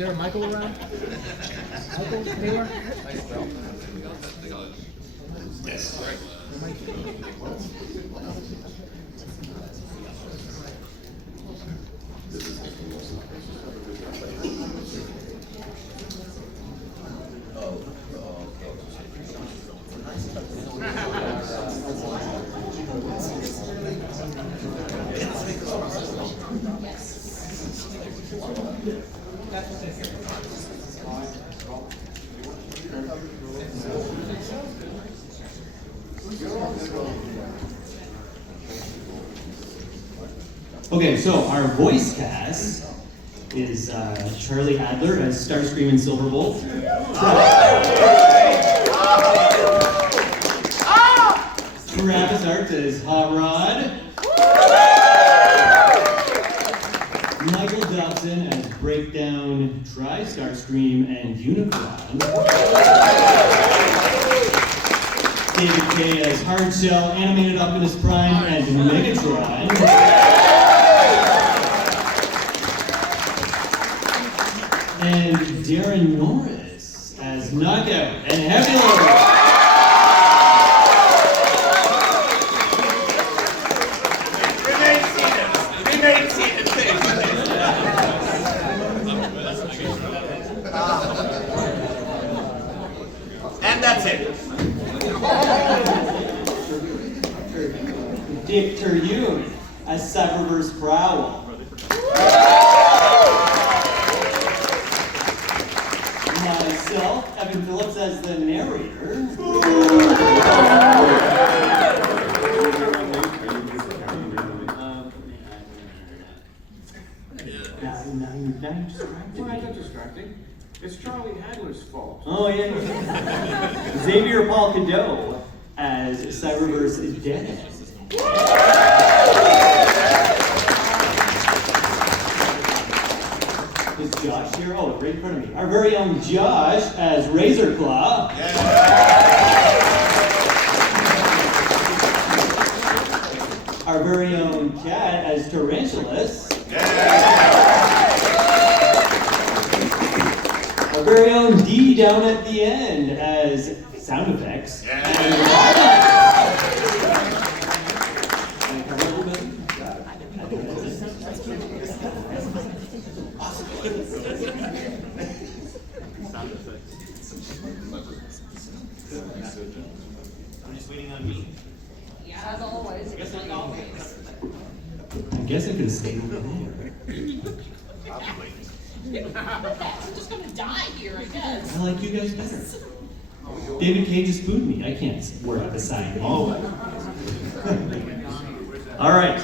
there a Michael around? Michael, Taylor? Yes. Okay, so our voice cast is Charlie Adler as Starscream and Silverbolt. Travis Artz as Hot Rod. Michael Dobson as Breakdown, Starscream, and Unicron. David Kaye as Hardshell, Animated Optimus Prime, and Megatron. And Daran Norris as Knockout and Heavy Loader. Remain seated. And that's it. Dick Terhune as Cyberverse Prowl. Myself, Evan Phillips as the narrator. Now you're distracted. Why is that distracting? It's Charlie Adler's fault. Oh yeah. Xavier Paul Cadeau as Cyberverse Dennis. Is Josh here? Oh, right in front of me. Our very own Josh as Razorclaw. Our very own Cat as Tarantulas. Our very own D down at the end as sound effects. I'm just waiting on me. Yeah, as always. Just like always. I guess I could have stayed over there. I'm just gonna die here, I guess. I like you guys better. David Kaye just booed me. I can't work beside him. All right.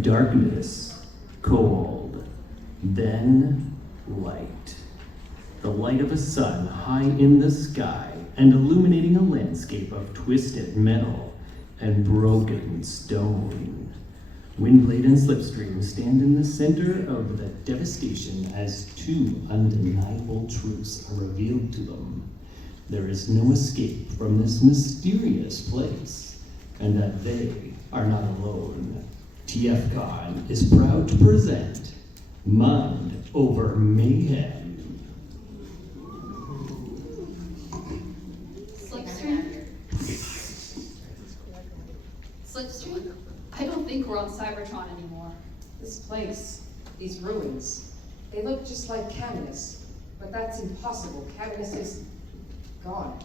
Darkness, cold, then light. The light of a sun high in the sky and illuminating a landscape of twisted metal and broken stone. Windblade and Slipstream stand in the center of the devastation as two undeniable truths are revealed to them. There is no escape from this mysterious place, and that they are not alone. TFCon is proud to present Mind Over Mayhem. Slipstream? I don't think we're on Cybertron anymore. This place, these ruins, they look just like Cadmus, but that's impossible. Cadmus is gone.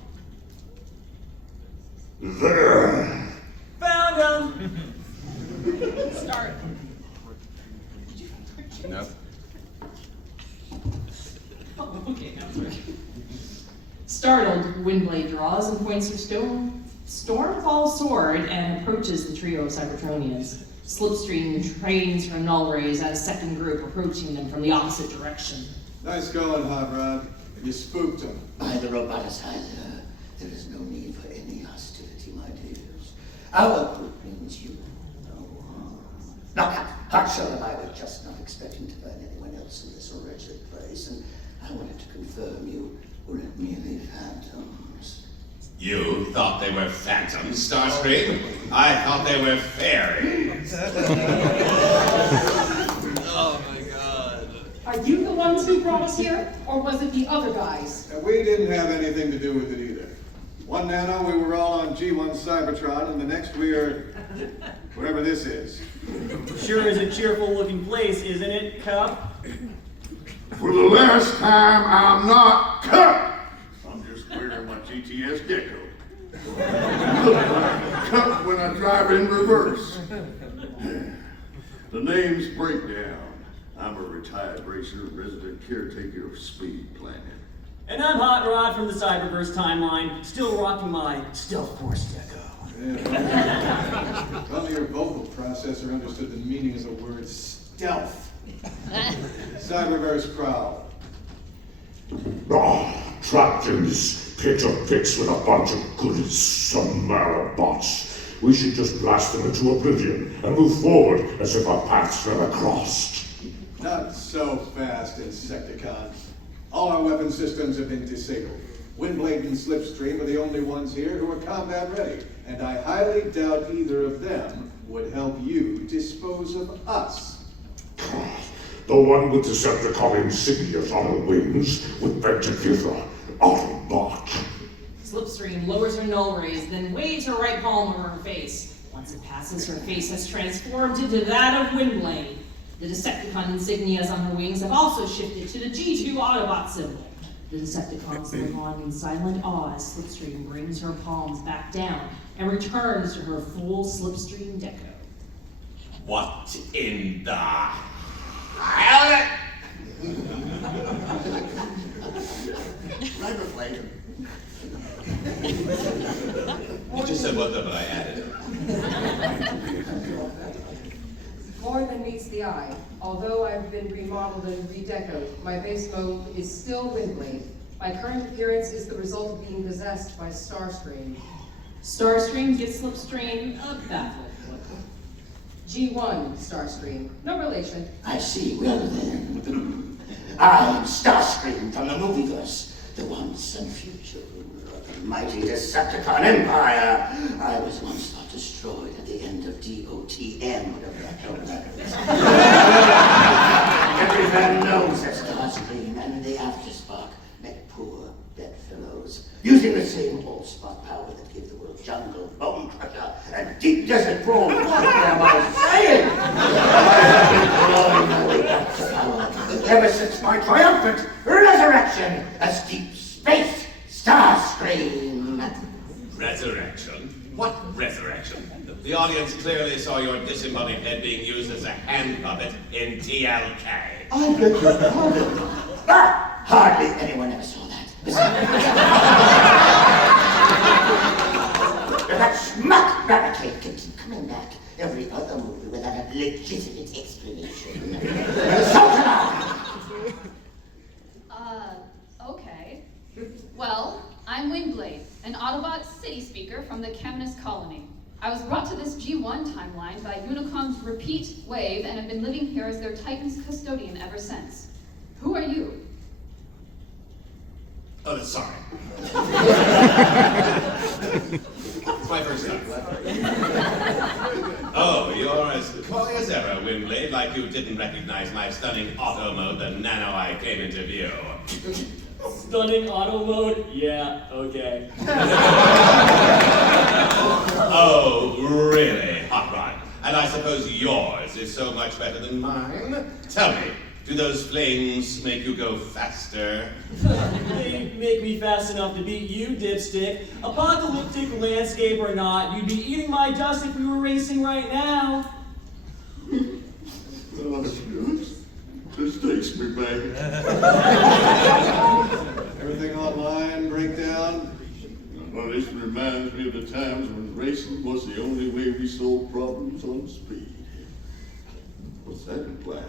There. Found him! Start. No. Oh, okay, now it's working. Startled, Windblade draws and points her Stormfall sword and approaches the trio of Cybertronians. Slipstream trains her null rays at a second group, approaching them from the opposite direction. Nice going, Hot Rod. You spooked him. By the roboticizer, there is no need for any hostility, my dears. Our group means you no harm. Now, Hardshell and I were just not expecting to find anyone else in this wretched place, and I wanted to confirm you weren't merely phantoms. You thought they were phantoms, Starscream? I thought they were fairies. Oh my god. else here, or was it the other guys? And we didn't have anything to do with it either. One nano, we were all on G1 Cybertron, and the next we are wherever this is. Sure is a cheerful looking place, isn't it, Cup? For the last time, I'm not Cup. I'm just wearing my GTS deco. Cup when I drive in reverse. The name's Breakdown. I'm a retired racer, resident caretaker of Speed Planet. And I'm Hot Rod from the Cyberverse timeline, still rocking my Stealth Force deco. Yeah. If only your vocal processor understood the meaning of the word stealth. Cyberverse prowl. Trapped in this pit of pits with a bunch of goodies, some bots. We should just blast them into oblivion and move forward as if our paths never crossed. Not so fast, Insecticon. All our weapon systems have been disabled. Windblade and Slipstream are the only ones here who are combat ready, and I highly doubt either of them would help you dispose of us. The one with Decepticon insignias on her wings would beg to give her Autobot. Slipstream lowers her null rays, then waves her right palm over her face. Once it passes, her face has transformed into that of Windblade. The Decepticon insignias on her wings have also shifted to the G2 Autobot symbol. The Decepticons live on in silent awe as Slipstream brings her palms back down and returns to her full Slipstream deco. What in the hell? Later. You just said what though, but I added it. More than meets the eye. Although I've been remodeled and redecoed, my base mode is still Windblade. My current appearance is the result of being possessed by Starscream. Starstream gives Slipstream a baffled look. G1 Starscream. No relation. I see. Well then. I am Starscream from the Movieverse, the once and future ruler of the mighty Decepticon Empire. I was once thought destroyed at the end of DOTM, whatever that is. Every man knows that Starscream and the Afterspark met poor bedfellows, using the same Allspark power that gave the world jungle, bone crusher, and deep desert brawl. What am I saying? I've been clawing my way back to power ever since my triumphant resurrection as Deep Space Starscream. Resurrection? What resurrection? The audience clearly saw your disembodied head being used as a hand puppet in TLK. I beg your pardon. Hardly anyone ever saw that. That schmuck barricade can keep coming back every other movie without a legitimate explanation. Okay. Well, I'm Windblade, an Autobot city speaker from the Chemnist colony. I was brought to this G1 timeline by Unicom's Repeat Wave and have been living here as their Titan's custodian ever since. Who are you? Oh, sorry. It's my first time. Oh, you're as coy as ever, Windblade, like you didn't recognize my stunning auto mode the nano I came into view. Stunning auto mode? Yeah, okay. Oh, really, Hot Rod? And I suppose yours is so much better than mine? Tell me, do those flames make you go faster? They make me fast enough to beat you, dipstick. Apocalyptic landscape or not, you'd be eating my dust if we were racing right now. This takes me back. Everything online, breakdown. Well, this reminds me of the times when racing was the only way we solved problems on speed. What's that implying?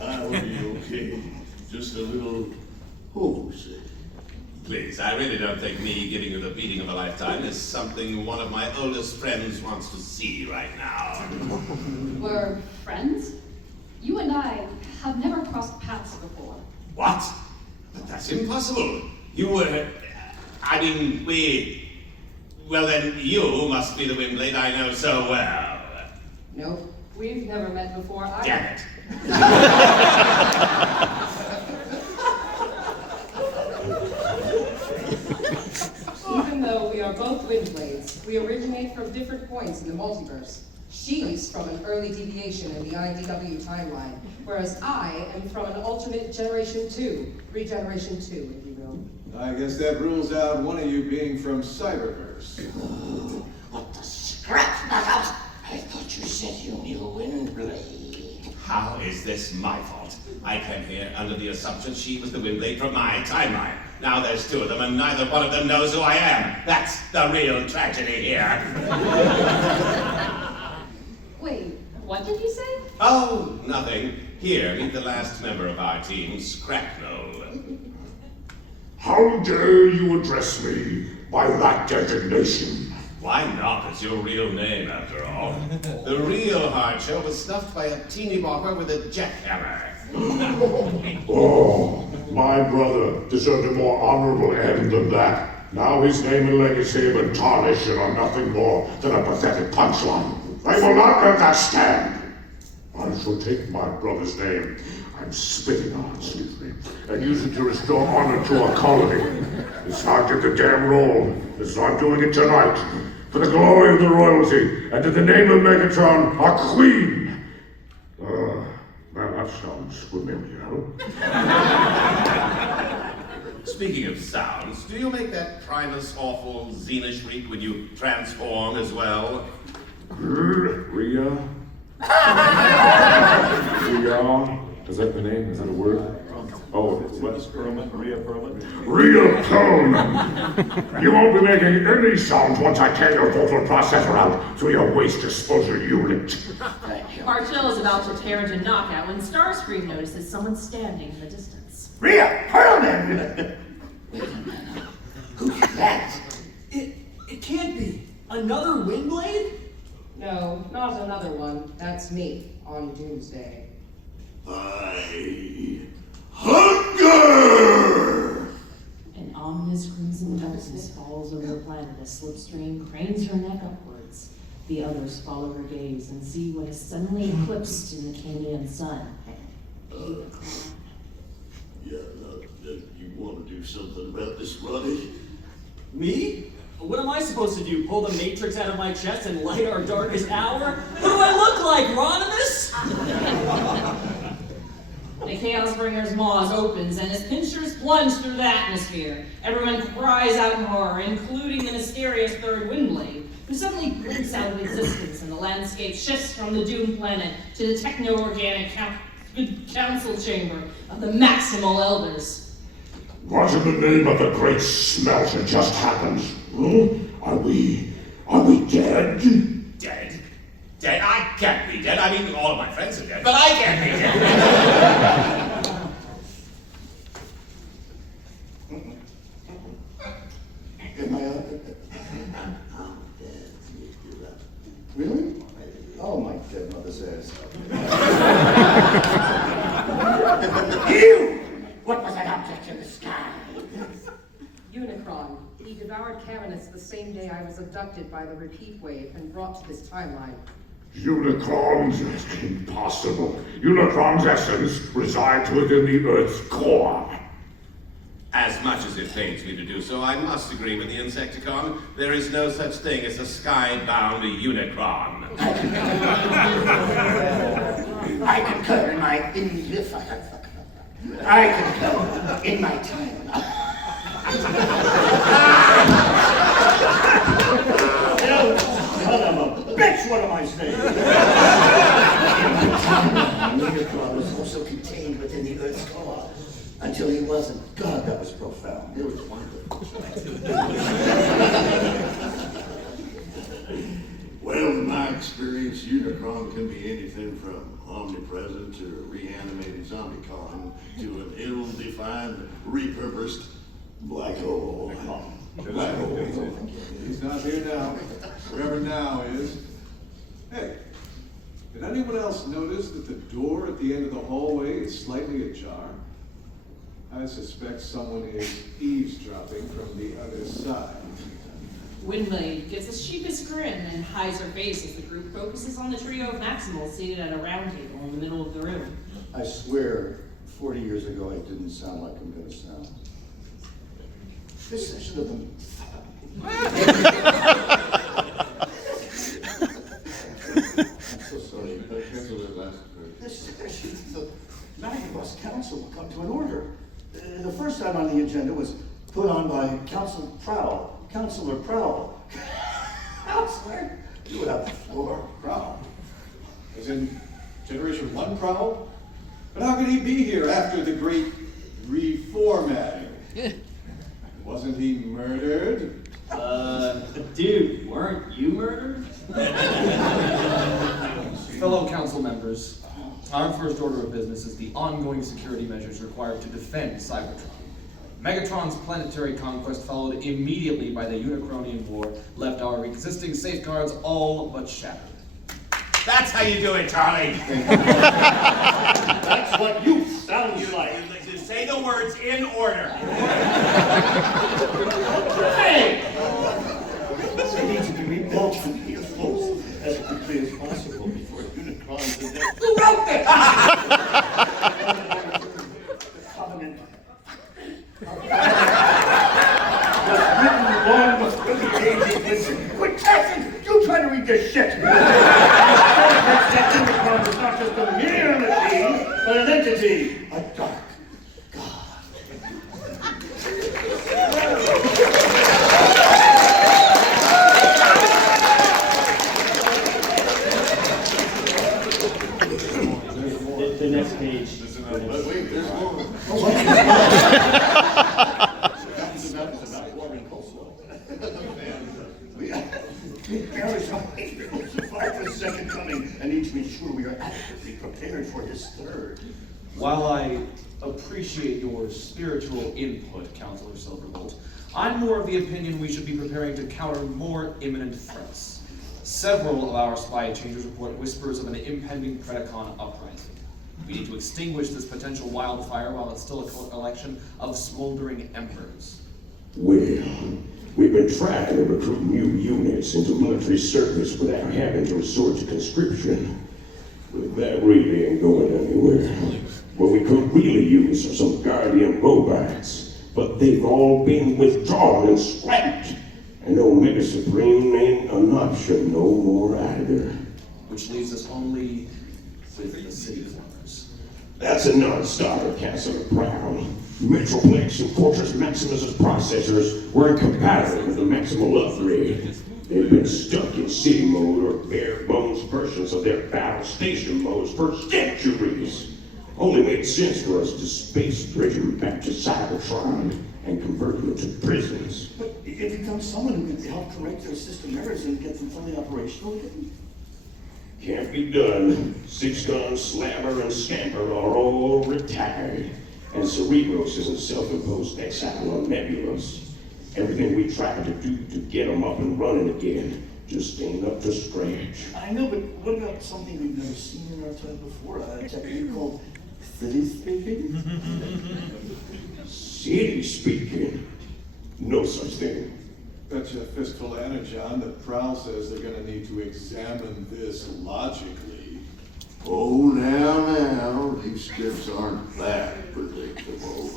I'll be okay. Just a little homesick. Please, I really don't think me giving you the beating of a lifetime is something one of my oldest friends wants to see right now. We're friends? You and I have never crossed paths before. What? But that's impossible. You were... Well then, you must be the Windblade I know so well. Nope. We've never met before. Damn it. 100 points in the multiverse. She's from an early deviation in the IDW timeline, whereas I am from an alternate Generation 2, Regeneration 2, if you will. I guess that rules out one of you being from Cyberverse. What the scrap knockout? I thought you said you knew Windblade. How is this my fault? I came here under the assumption she was the Windblade from my timeline. Now there's two of them, and neither one of them knows who I am. That's the real tragedy here. Wait, what did you say? Oh, nothing. Here, meet the last member of our team, Scrapnell. How dare you address me by that designation? Why not? It's your real name, after all. The real hard show was stuffed by a teeny bopper with a jackhammer. Oh, my brother deserved a more honorable end than that. Now his name and legacy have been tarnished and are nothing more than a pathetic punchline. I will not let that stand. I shall take my brother's name, I'm spitting on, excuse me, and use it to restore honor to our colony. It's not get the damn role. It's not doing it tonight. For the glory of the royalty, and in the name of Megatron, our queen. That sounds familiar. Speaking of sounds, do you make that Primus awful Xena shriek when you transform as well? Ria? Ria? Is that the name? Is that a word? Oh, what's Perlman? Ria Perlman? Ria Perlman! You won't be making any sounds once I tear your vocal processor out through your waste disposal unit. Marshall is about to tear into knockout when Starscream notices someone standing in the distance. Rhea Perlman! Wait a minute. Who's that? It can't be. Another Windblade? No, not another one. That's me on Doomsday. Hunger! An ominous crimson darkness falls over the planet as Slipstream cranes her neck upwards. The others follow her gaze and see what is suddenly eclipsed in the Canadian sun. Yeah, you want to do something about this, Roddy? Me? What am I supposed to do? Pull the Matrix out of my chest and light our darkest hour? What do I look like, Rodimus? The Chaos Bringer's maws opens and his pincers plunge through the atmosphere. Everyone cries out in horror, including the mysterious third Windblade, who suddenly breaks out of existence and the landscape shifts from the doomed planet to the techno-organic council chamber of the Maximal Elders. What in the name of the great smelt that just happened? Are we dead? Dead? Dead? I can't be dead. I mean, all of my friends are dead, but I can't be dead. Am I Really? Oh, my dead mother's ass. You! What was that object in the sky? Unicron. He devoured Caminus the same day I was abducted by the repeat wave and brought to this timeline. Unicrons? Impossible. Unicron's essence resides within the Earth's core. As much as it pains me to do so, I must agree with the Insecticon. There is no such thing as a sky-bound Unicron. I concur in my time. Son of a bitch, what am I saying? In my timeline, Unicron was also contained within the Earth's core. Until he wasn't. God, that was profound. It was wonderful. Well, in my experience, Unicron can be anything from omnipresent to a reanimated zombie colony to an ill-defined, repurposed black hole. Black hole. He's not here now. Wherever now is. Hey, did anyone else notice that the door at the end of the hallway is slightly ajar? I suspect someone is eavesdropping from the other side. Windblade gives a sheepish grin and hides her face as the group focuses on the trio of Maximals seated at a round table in the middle of the room. I swear, 40 years ago, I didn't sound like I'm gonna sound. This should have been. sorry, cancel that last part. The Magnibus Council will come to an order. The first item on the agenda was put on by Councilor Prowl. Counselor, you would have the floor. Prowl? As in Generation 1 Prowl? But how could he be here after the great reformatting? Wasn't he murdered? Dude, weren't you murdered? Fellow council members, our first order of business is the ongoing security measures required to defend Cybertron. Megatron's planetary conquest, followed immediately by the Unicronian War, left our existing safeguards all but shattered. That's how you do it, Charlie. That's what you sound like. To say the words in order. Hey! We need to be rebuilt from here, folks, as quickly as possible before Unicron's the death. Who wrote this? The Covenant. Was written long before the age existed. Quit casting! You try to read this shit! That Unicron is not just a mere machine, but an entity. A dark god. The next page. But wait, there's more. It's about warming coleslaw. We barely survived the second coming and need to be sure we are adequately prepared for this third. While I appreciate your spiritual input, Councilor Silverbolt, I'm more of the opinion we should be preparing to counter more imminent threats. Several of our spy changers report whispers of an impending Predacon uprising. We need to extinguish this potential wildfire while it's still a collection of smoldering embers. Well, we've been trying to recruit new units into military service without having to resort to conscription. But that really ain't going anywhere. What we could really use are some Guardian robots, but they've all been withdrawn and scrapped. And Omega Supreme ain't an option no more either. Which leaves us only with the city owners. That's a non-starter, Councilor Brown. Metroplex and Fortress Maximus's processors were incompatible with the Maximal upgrade. They've been stuck in city mode or bare-bones versions of their battle station modes for centuries. Only made sense for us to space bridge them back to Cybertron and convert them to prisons. But if you found someone who could help correct their system errors and get them fully operational again? Can't be done. Six Gun, Slabber, and Scamper are all retired. And Cerebros is a self-imposed exile on Nebulous. Everything we tried to do to get them up and running again just ain't up to scratch. I know, but what about something we've never seen in our time before? A technique called city speaking? City speaking? No such thing. Betcha Fistful Energon that Prowl says they're gonna need to examine this logically. Oh, now, these scripts aren't that predictable.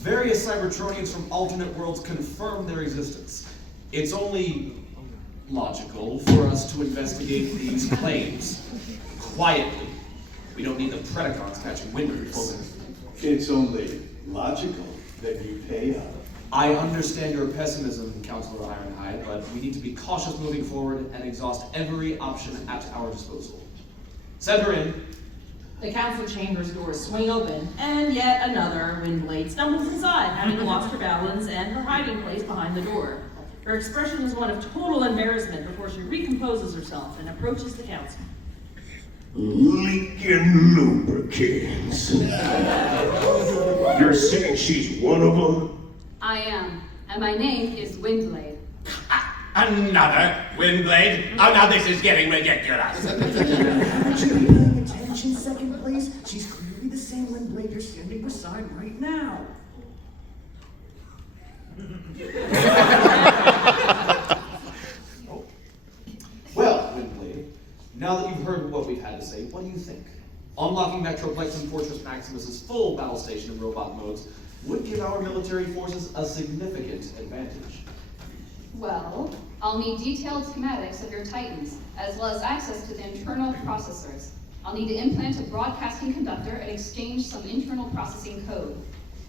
Various Cybertronians from alternate worlds confirm their existence. It's only logical for us to investigate these claims quietly. We don't need the Predacons catching wind of this. It's only logical that you pay up. I understand your pessimism, Councilor Ironhide, but we need to be cautious moving forward and exhaust every option at our disposal. Send her in. The council chamber's doors swing open, and yet another Windblade stumbles inside, having lost her balance and her hiding place behind the door. Her expression is one of total embarrassment before she recomposes herself and approaches the council. Leaking lubricants. You're saying she's one of them? I am, and my name is Windblade. Another Windblade? Oh, now this is getting ridiculous. Haven't you been paying attention, second place? She's clearly the same Windblade you're standing beside right now. Well, Windblade, now that you've heard what we've had to say, what do you think? Unlocking Metroplex and Fortress Maximus's full battle station and robot modes would give our military forces a significant advantage. Well, I'll need detailed schematics of your Titans, as well as access to the internal processors. I'll need to implant a broadcasting conductor and exchange some internal processing code.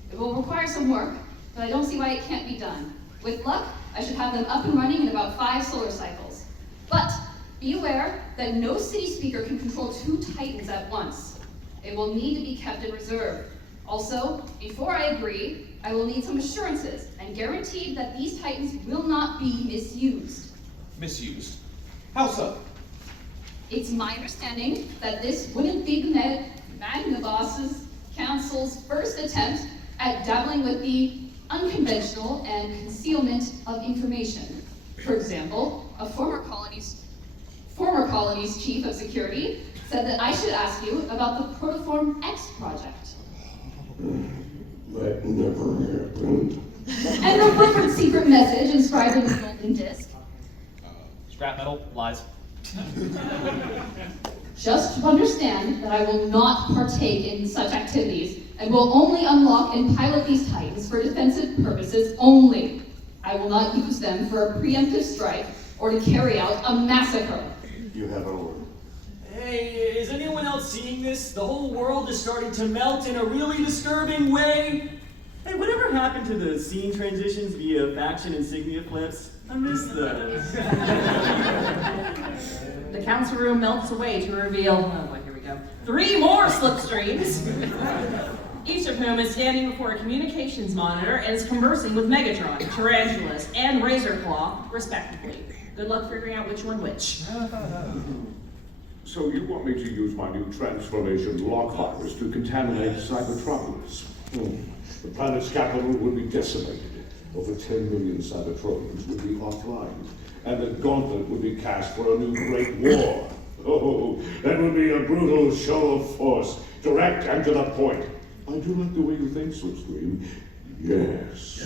It will require some work, but I don't see why it can't be done. With luck, I should have them up and running in about 5 solar cycles. But be aware that no city speaker can control 2 Titans at once. It will need to be kept in reserve. Also, before I agree, I will need some assurances and guaranteed that these Titans will not be misused. Misused? How so? It's my understanding that this wouldn't be the Magnavoss's Council's first attempt at dabbling with the unconventional and concealment of information. For example, a former colony's chief of security said that I should ask you about the Protoform X project. That never happened. And the Woodford secret message inscribed in the golden disc. Scrap metal? Lies. Just understand that I will not partake in such activities and will only unlock and pilot these Titans for defensive purposes only. I will not use them for a preemptive strike or to carry out a massacre. You have an order. Hey, is anyone else seeing this? The whole world is starting to melt in a really disturbing way. Hey, whatever happened to the scene transitions via faction insignia flips? I miss those. The council room melts away to reveal, oh boy, here we go, 3 more slipstreams, each of whom is standing before a communications monitor and is conversing with Megatron, Tarantulas, and Razorclaw, respectively. Good luck figuring out which one which. So you want me to use my new transformation lock virus to contaminate Cybertropolis? The planet's capital would be decimated. Over 10 million Cybertronians would be offline. And the gauntlet would be cast for a new great war. Oh, that would be a brutal show of force, direct and to the point. I do like the way you think, Slipstream. Yes.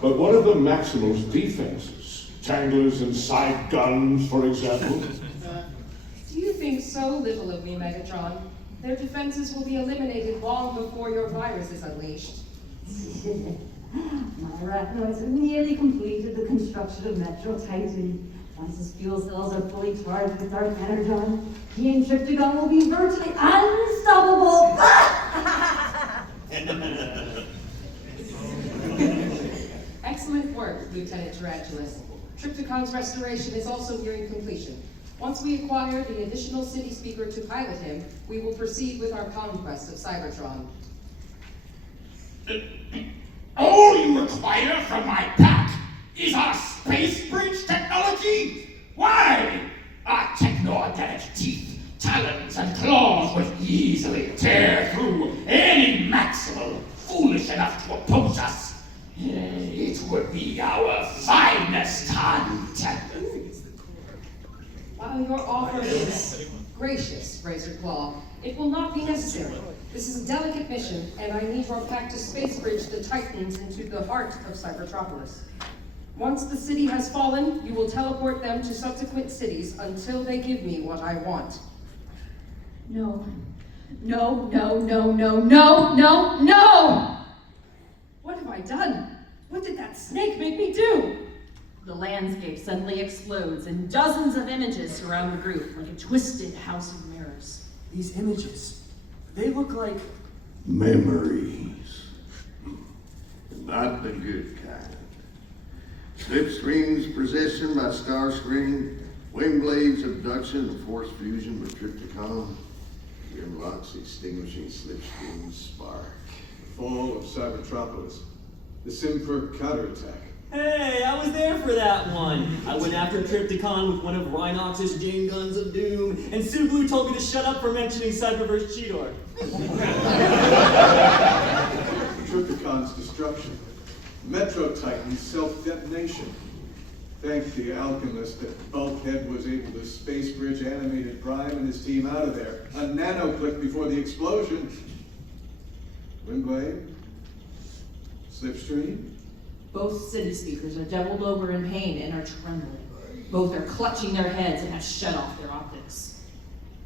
But what are the Maximal's defenses? Tanglers and side guns, for example? Do you think so little of me, Megatron? Their defenses will be eliminated long before your virus is unleashed. My arachnoids have nearly completed the construction of Metro Titan. Once his fuel cells are fully charged with Dark Energon, he and Trypticon will be virtually unstoppable. Excellent work, Lieutenant Tarantulas. Trypticon's restoration is also nearing completion. Once we acquire the additional city speaker to pilot him, we will proceed with our conquest of Cybertron. All you require from my pack is our space bridge technology? Why? Our techno-organic teeth, talons, and claws would easily tear through any Maximal foolish enough to oppose us. It would be our finest hunt. While your offer is gracious, Razorclaw, it will not be necessary. This is a delicate mission, and I need your pack to space bridge the Titans into the heart of Cybertropolis. Once the city has fallen, you will teleport them to subsequent cities until they give me what I want. No. No, no, no, no, no, no, no! What have I done? What did that snake make me do? The landscape suddenly explodes and dozens of images surround the group like a twisted house of mirrors. These images, they look like memories. Not the good kind. Slipstream's possession by Starscream, Windblade's abduction and force fusion with Trypticon, Grimlock's extinguishing Slipstream's spark. The fall of Cybertropolis, the Simper counterattack. Hey, I was there for that one. I went after Trypticon with one of Rhinox's Jane Guns of Doom, and Suglu told me to shut up for mentioning Cyberverse Cheetor. Trypticon's destruction. Metro Titan's self-detonation. Thank the alchemist that Bulkhead was able to space bridge Animated Prime and his team out of there. A nanoclick before the explosion. Windblade? Slipstream? Both city speakers are doubled over in pain and are trembling. Both are clutching their heads and have shut off their optics.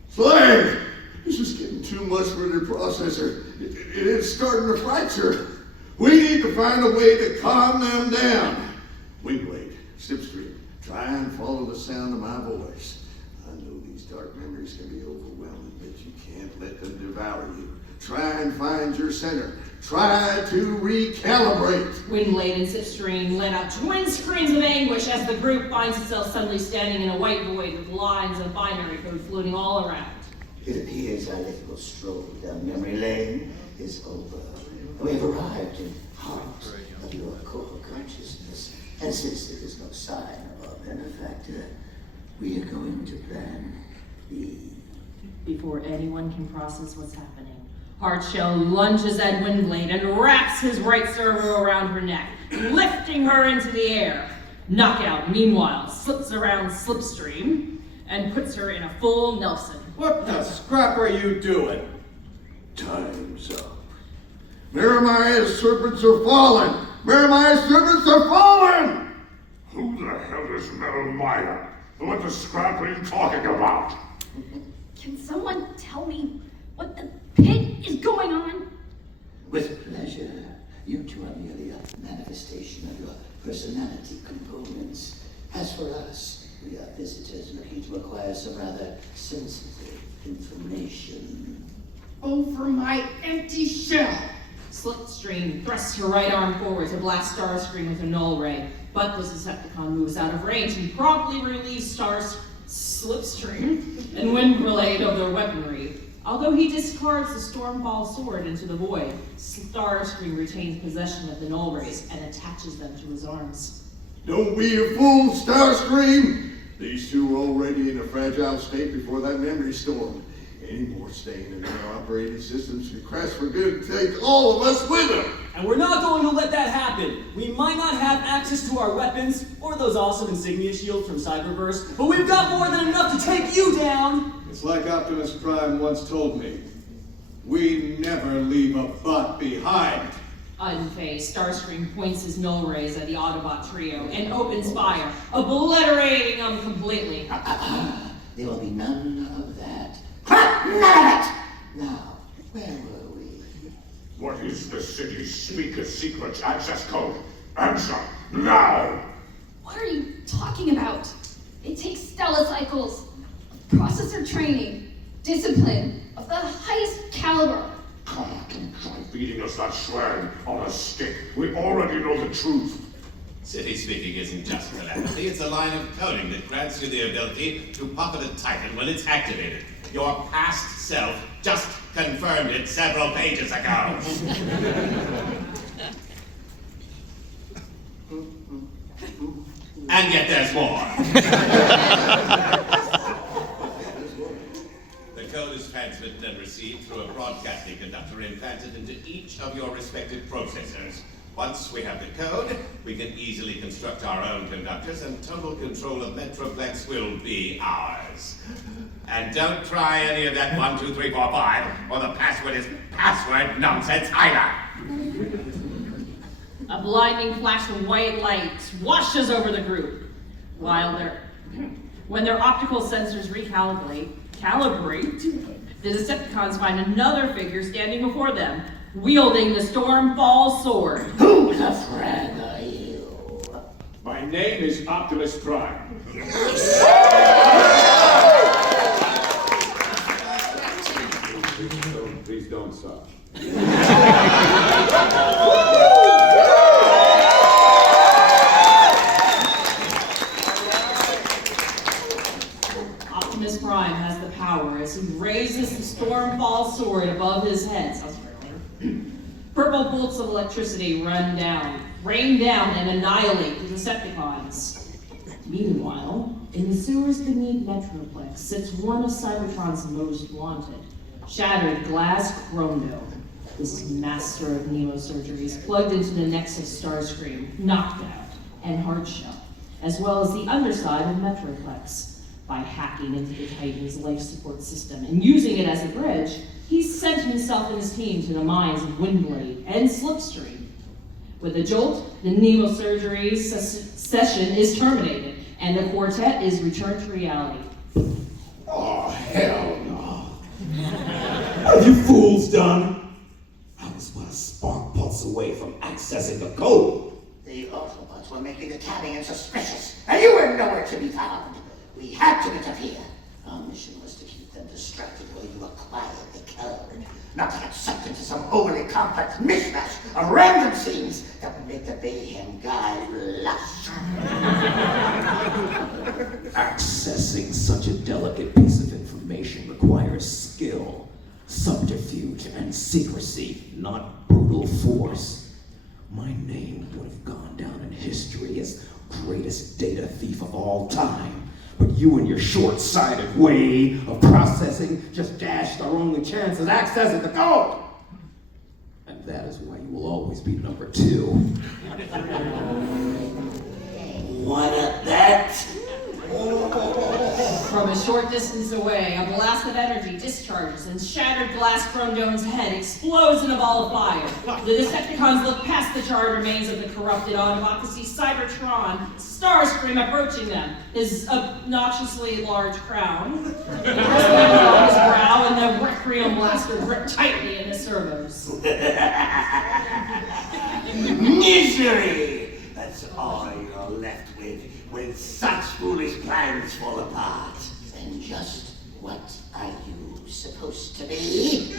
Slave! This is getting too much for their processor. It's starting to fracture. We need to find a way to calm them down. Windblade, Slipstream, try and follow the sound of my voice. I know these dark memories can be overwhelming, but you can't let them devour you. Try and find your center. Try to recalibrate. Windblade and Slipstream let out twin screams of anguish as the group finds itself suddenly standing in a white void with lines of binary code floating all around. It appears our little stroll down memory lane is over. We have arrived in heart of your core consciousness, and since there is no sign of our benefactor, we are going to plan B. Before anyone can process what's happening, Hardshell lunges at Windblade and wraps his right servo around her neck, lifting her into the air. Knockout, meanwhile, slips around Slipstream and puts her in a full Nelson. What the scrap are you doing? Time's up. Miramaya's serpents are falling! Miramaya's serpents are falling! Who the hell is Melmaya? What the scrap are you talking about? Can someone tell me what the pit is going on? With pleasure. You two are merely a manifestation of your personality components. As for us, we are visitors looking to acquire some rather sensitive information. Over my empty shell. Slipstream thrusts her right arm forward to blast Starscream with a null ray, but the Decepticon moves out of range and promptly relieves Slipstream and Windblade of their weaponry. Although he discards the Stormfall sword into the void, Starscream retains possession of the null rays and attaches them to his arms. Don't be a fool, Starscream! These two were already in a fragile state before that memory storm. Any more staying in their operating systems could crash for good and take all of us with them! And we're not going to let that happen. We might not have access to our weapons or those awesome insignia shields from Cyberverse, but we've got more than enough to take you down! It's like Optimus Prime once told me. We never leave a bot behind. Unfazed, Starscream points his null rays at the Autobot trio and opens fire, obliterating them completely. There will be none of that. None of it! Now, where were we? What is the city speaker's secret access code? Answer now! What are you talking about? It takes stellar-cycles, processor training, discipline of the highest caliber. Come on, don't try feeding us that swag on a stick. We already know the truth. City speaking isn't just telepathy, it's a line of coding that grants you the ability to puppet a Titan when it's activated. Your past self just confirmed it several pages ago. And yet there's more. The code is transmitted and received through a broadcasting conductor implanted into each of your respective processors. Once we have the code, we can easily construct our own conductors, and total control of Metroplex will be ours. And don't try any of that 1, 2, 3, 4, 5, or the password is password nonsense either. A blinding flash of white light washes over the group, when their optical sensors recalibrate, the Decepticons find another figure standing before them, wielding the Stormfall sword. Who the frag are you? My name is Optimus Prime. Please don't stop. Optimus Prime has the power as he raises the Stormfall sword above his head. Purple bolts of electricity rain down and annihilate the Decepticons. Meanwhile, in the sewers beneath Metroplex sits one of Cybertron's most wanted, Shattered Glass Chrondo. This master of neurosurgeries plugged into the necks of Starscream, Knocked Out, and Hardshell, as well as the underside of Metroplex. By hacking into the Titan's life support system and using it as a bridge, he's sent himself and his team to the minds of Windblade and Slipstream. With a jolt, the neurosurgery session is terminated, and the quartet is returned to reality. Oh, hell no. have you fools done? I was but a spark pulse away from accessing the code. The Autobots were making the tabbing insuspicious, and you were nowhere to be found. We had to interfere. Our mission was to keep them distracted while you acquired the code, not to get sucked into some overly complex mishmash of random scenes that would make the Bayhem guy blush. Accessing such a delicate piece of information requires skill, subterfuge, and secrecy, not brutal force. My name would have gone down in history as greatest data thief of all time. But you and your short-sighted way of processing just dashed our only chance at accessing the code. And that is why you will always be number 2. What at that? From a short distance away, a blast of energy discharges and shattered glass chrome dome's head explodes in a ball of fire. The Decepticons look past the charred remains of the corrupted Autobot to see Cybertron, Starscream approaching them, his obnoxiously large crown resting on his brow and the Requiem blaster gripped tightly in his servos. Misery! That's all you're left with when such foolish plans fall apart. And just what are you supposed to be?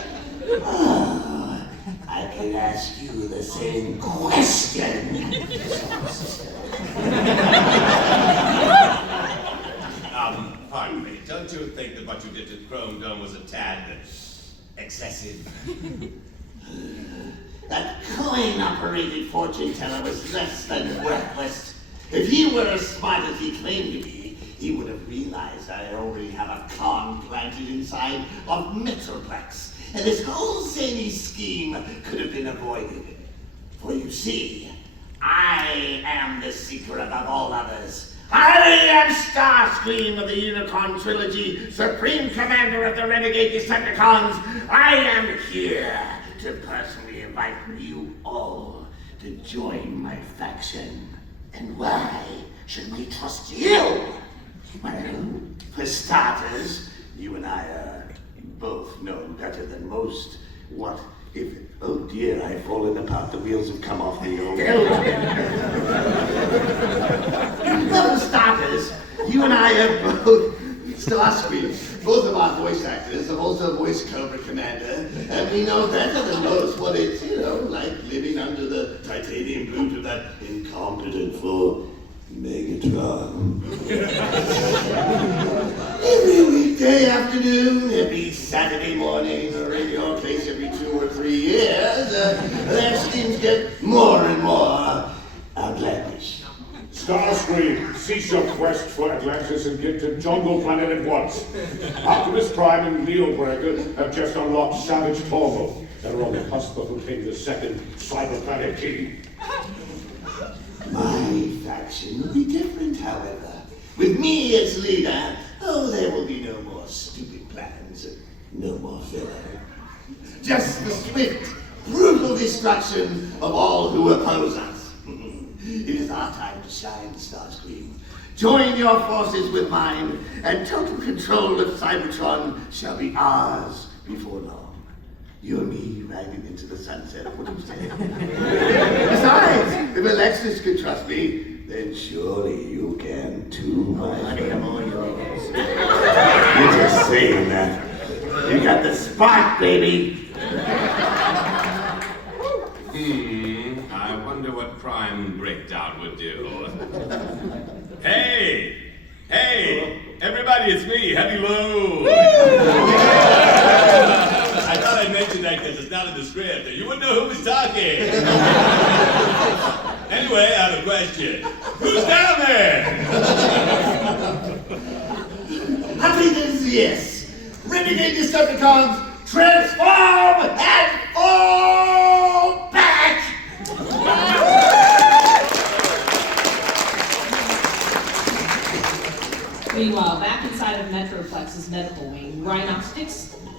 Oh, I can ask you the same question. Pardon me, don't you think that what you did to Chrome Dome was a tad excessive? That coin-operated fortune teller was less than worthless. If he were as smart as he claimed to be, he would have realized I already have a con planted inside of Metroplex, and this whole zany scheme could have been avoided. For you see, I am the secret above all others. I am Starscream of the Unicorn Trilogy, Supreme Commander of the Renegade Decepticons. I am here to personally invite you all to join my faction. And why should we trust you? Well, for starters, you and I are both known better than most. What if, oh dear, I've fallen apart, the wheels have come off the old Well, for starters, you and I are both Starscream. Both of our voice actors have also voiced Cobra Commander, and we know better than most what it's, like living under the titanium boot of that incompetent fool, Megatron. Every weekday afternoon, every Saturday morning, or in your case every 2 or 3 years, their schemes get more and more outlandish. Starscream, cease your quest for Atlantis and get to Jungle Planet at once. Optimus Prime and Neobreaker have just unlocked Savage Tormo. They're on the cusp of obtaining the second Cyber Planet key. My faction will be different, however. With me as leader, there will be no more stupid plans, no more filler. Just the swift, brutal destruction of all who oppose us. It is our time to shine, Starscream. Join your forces with mine, and total control of Cybertron shall be ours before long. You and me riding into the sunset, what do you say? Besides, if Alexis could trust me, then surely you can too, my friend. You're just saying that. You got the spark, baby. I wonder what Prime Breakdown would do. Hey! Everybody, it's me, Heavy Low! I thought I'd mention that because it's not in the script, and you wouldn't know who was talking. Anyway, I have a question. Who's down there? Happy days, yes. Renegade Decepticons, transform and fall back! Meanwhile, back inside of Metroplex's medical wing, Rhinox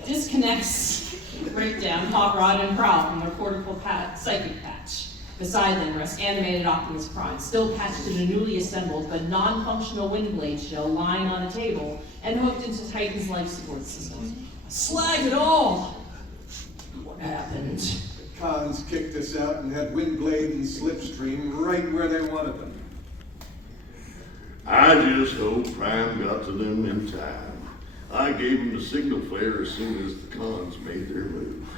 disconnects Breakdown, Hot Rod, and Prowl from their cortical psychic patch. Beside them rests animated Optimus Prime, still patched in a newly assembled but non-functional Windblade shell lying on a table and hooked into Titan's life support system. Slag it all! happened? The cons kicked us out and had Windblade and Slipstream right where they wanted them. I just hope Prime got to them in time. I gave them the signal flare as soon as the cons made their move.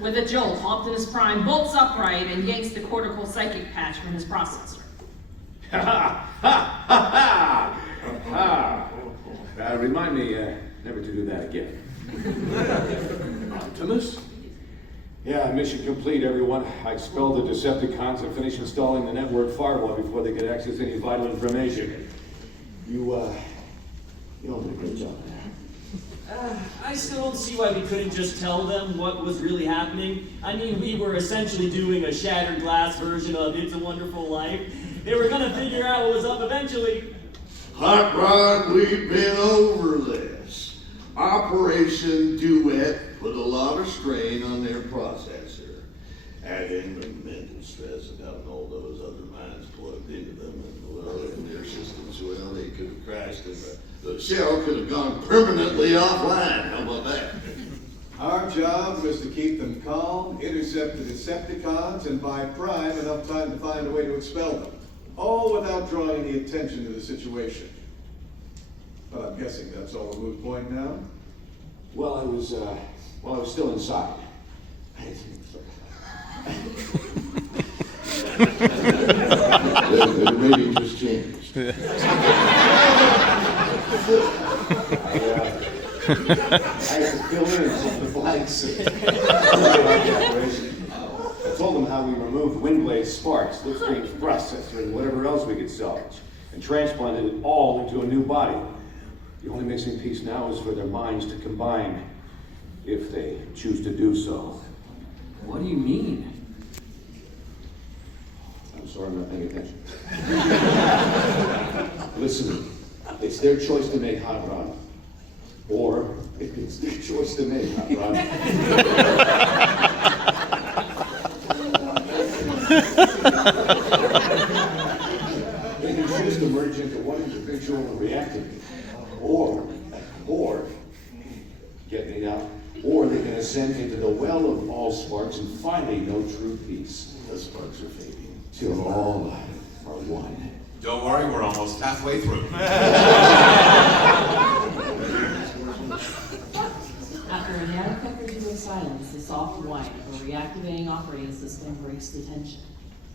With a jolt, Optimus Prime bolts upright and yanks the cortical psychic patch from his processor. Ha ha ha ha ha! Remind me never to do that again. Optimus? Yeah, mission complete, everyone. I expelled the Decepticons and finished installing the network firewall before they could access any vital information. You all did a great job there. I still don't see why we couldn't just tell them what was really happening. I mean, we were essentially doing a shattered glass version of It's a Wonderful Life. They were gonna figure out what was up eventually. Hot Rod, we've been over this. Operation Duet put a lot of strain on their processor. Adding the mental stress of having all those other minds plugged into them and their systems, well, they could have crashed and the shell could have gone permanently offline. How about that? Our job was to keep them calm, intercept the Decepticons, and buy Prime enough time to find a way to expel them. All without drawing any attention to the situation. But I'm guessing that's all a moot point now? Well, I was still inside. The rating just changed. I had to fill in some of the blanks. I told them how we removed Windblade's sparks, Slipstream's processor, and whatever else we could salvage, and transplanted it all into a new body. The only missing piece now is for their minds to combine, if they choose to do so. What do you mean? I'm sorry, I'm not paying attention. Listen, it's their choice to make Hot Rod. Or, it's their choice to make Hot Rod. They can choose to merge into one individual and reactivate. Or, get me now, or they can ascend into the well of all sparks and finally know true peace. The sparks are fading. Till all are one. Don't worry, we're almost halfway through. After a nanoseconds of silence, the soft whine of a reactivating operating system breaks the tension.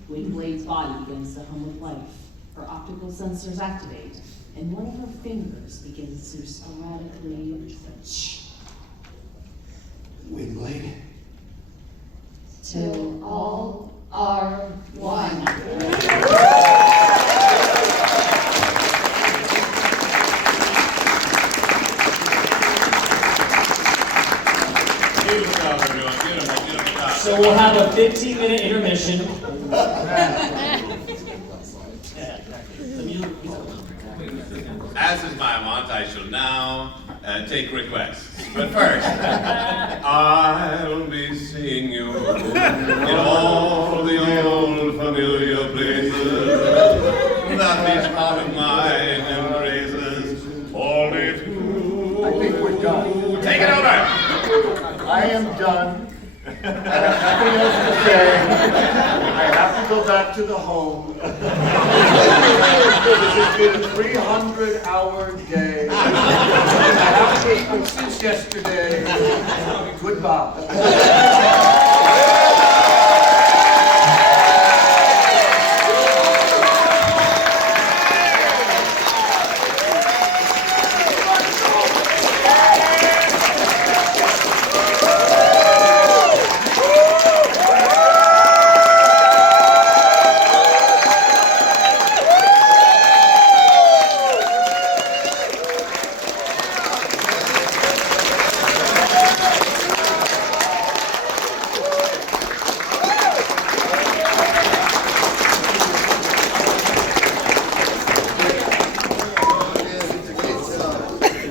Windblade's body begins to hum with life. Her optical sensors activate, and one of her fingers begins to sporadically twitch. Windblade? Till all are one. So we'll have a 15-minute intermission. As is my wont, I shall now take requests. But first, I'll be seeing you in all the old familiar places. That each part of mine embraces only two. I think we're done. Take it over! I am done. I have nothing else to say. I have to go back to the home. This has been a 300-hour day. I have to since yesterday. Goodbye.